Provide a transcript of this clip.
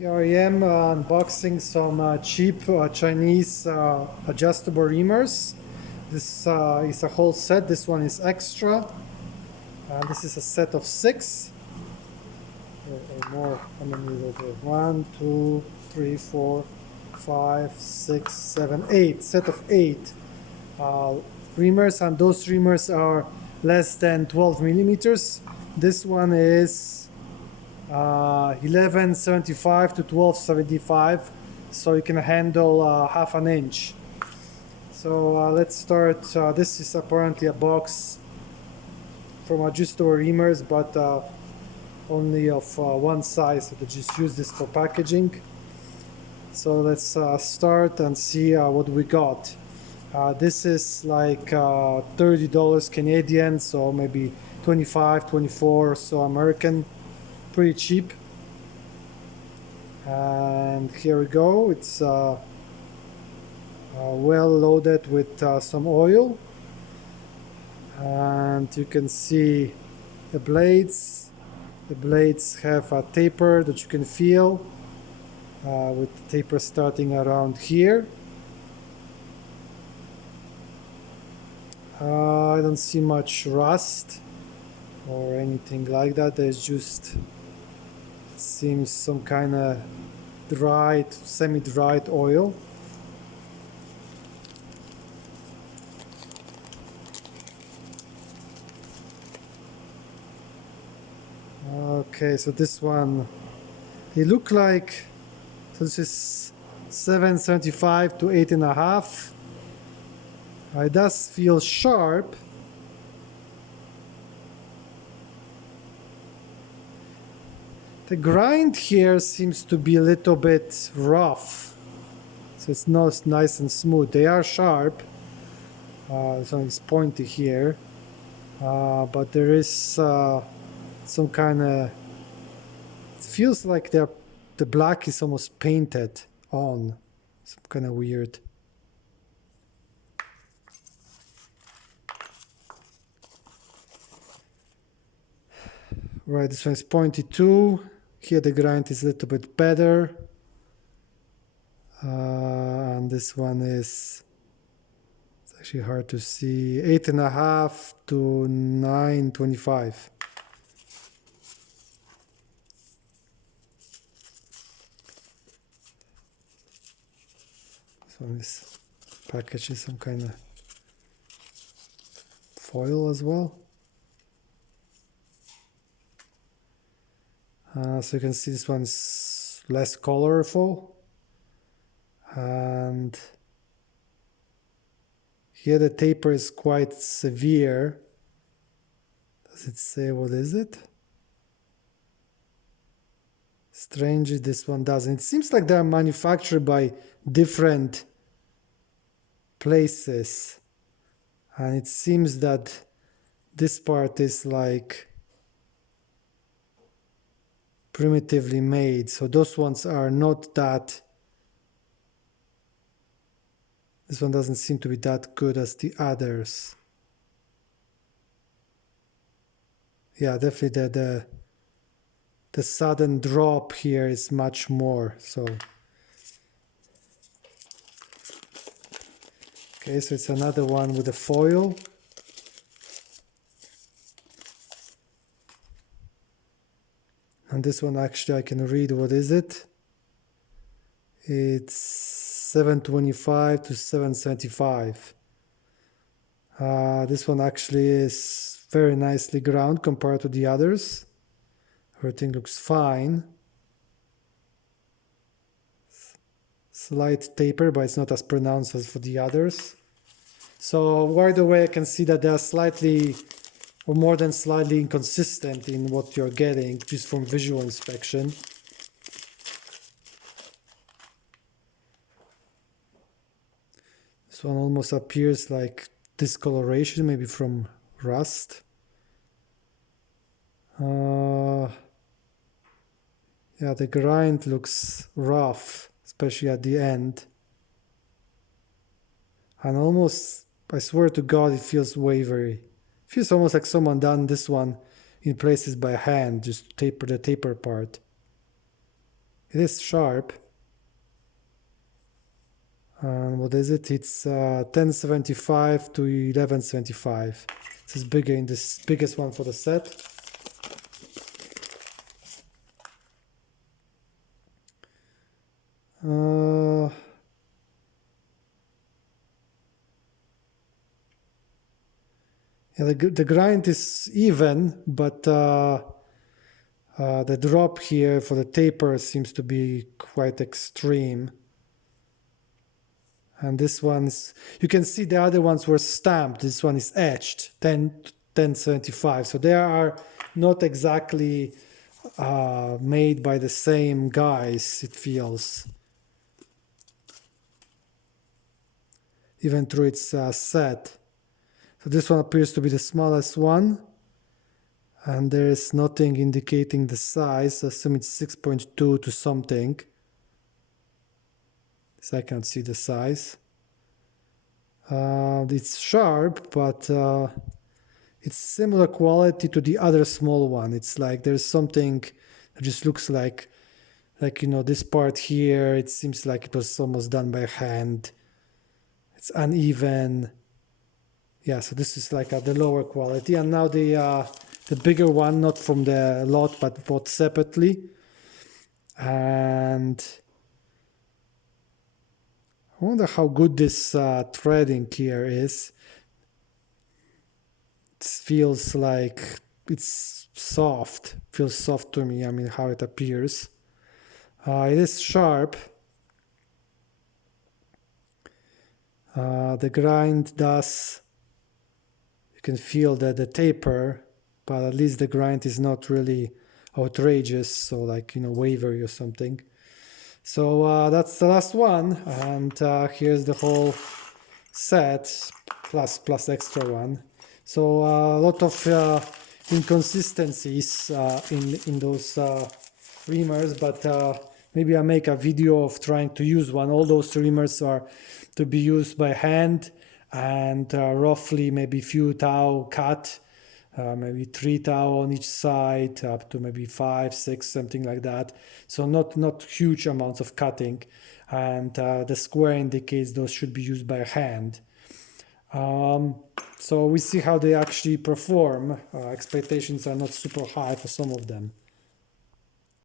Here I am unboxing some cheap Chinese adjustable reamers. This is a whole set. This one is extra. This is a set of 6 or more. How many is it? 1, 2, 3, 4, 5, 6, 7, 8. Set of 8 reamers, and those reamers are less than 12 millimeters. This one is 1175 to 1275, so you can handle half an inch. So let's start. This is apparently a box from adjustable reamers, but only of one size, so they just use this for packaging. So let's start and see what we got. This is like $30 Canadian, so maybe 25, 24 or so American. Pretty cheap. And here we go. It's well loaded with some oil, and you can see the blades. The blades have a taper that you can feel, with the taper starting around here. I don't see much rust or anything like that. There's just, seems some kind of dried, semi-dried oil. Okay, so this one, it looked like, so this is 775 to 8.5. It does feel sharp. The grind here seems to be a little bit rough, so it's not nice and smooth. They are sharp, so it's pointy here, but there is some kind of, it feels like the black is almost painted on, some kind of weird. Right, this one is pointy too. Here the grind is a little bit better, and this one is, it's actually hard to see, 8.5 to 9.25. So this package is some kind of foil as well. So you can see this one's less colorful, and here the taper is quite severe. Does it say what is it? Strangely, this one doesn't. It seems like they're manufactured by different places, and it seems that this part is like primitively made, so those ones are not that, this one doesn't seem to be that good as the others. Yeah, definitely the sudden drop here is much more, so okay, so it's another one with a foil. And this one, actually, I can read what is it. It's 725 to 775. This one actually is very nicely ground compared to the others. Everything looks fine. Slight taper, but it's not as pronounced as for the others. So right away I can see that they are slightly, or more than slightly, inconsistent in what you're getting just from visual inspection. This one almost appears like discoloration, maybe from rust. Yeah, the grind looks rough, especially at the end. And almost, I swear to God, it feels wavery. Feels almost like someone done this one in places by hand, just taper the taper part. It is sharp. And what is it? It's 1075 to 1175. This is bigger in this biggest one for the set. Yeah, the grind is even, but the drop here for the taper seems to be quite extreme. And this one's, you can see the other ones were stamped. This one is etched, 1075. So they are not exactly made by the same guys, it feels. Even through its set. So this one appears to be the smallest one. And there is nothing indicating the size. I assume it's 6.2 to something. So I can't see the size. It's sharp, but it's similar quality to the other small one. It's like there's something that just looks like you know, this part here, it seems like it was almost done by hand. It's uneven. Yeah, so this is like the lower quality. And now the bigger one, not from the lot, but bought separately. And I wonder how good this threading here is. It feels like it's soft. Feels soft to me. I mean, how it appears. It is sharp. The grind does. You can feel that the taper, but at least the grind is not really outrageous, so like, you know, wavery or something. So that's the last one, and here's the whole set plus extra one. So a lot of inconsistencies in those reamers, but maybe I'll make a video of trying to use one. All those reamers are to be used by hand, and roughly maybe few thou cut, maybe 3 thou on each side, up to maybe 5, 6, something like that. So not huge amounts of cutting, and the square indicates those should be used by hand. So we see how they actually perform. Expectations are not super high for some of them.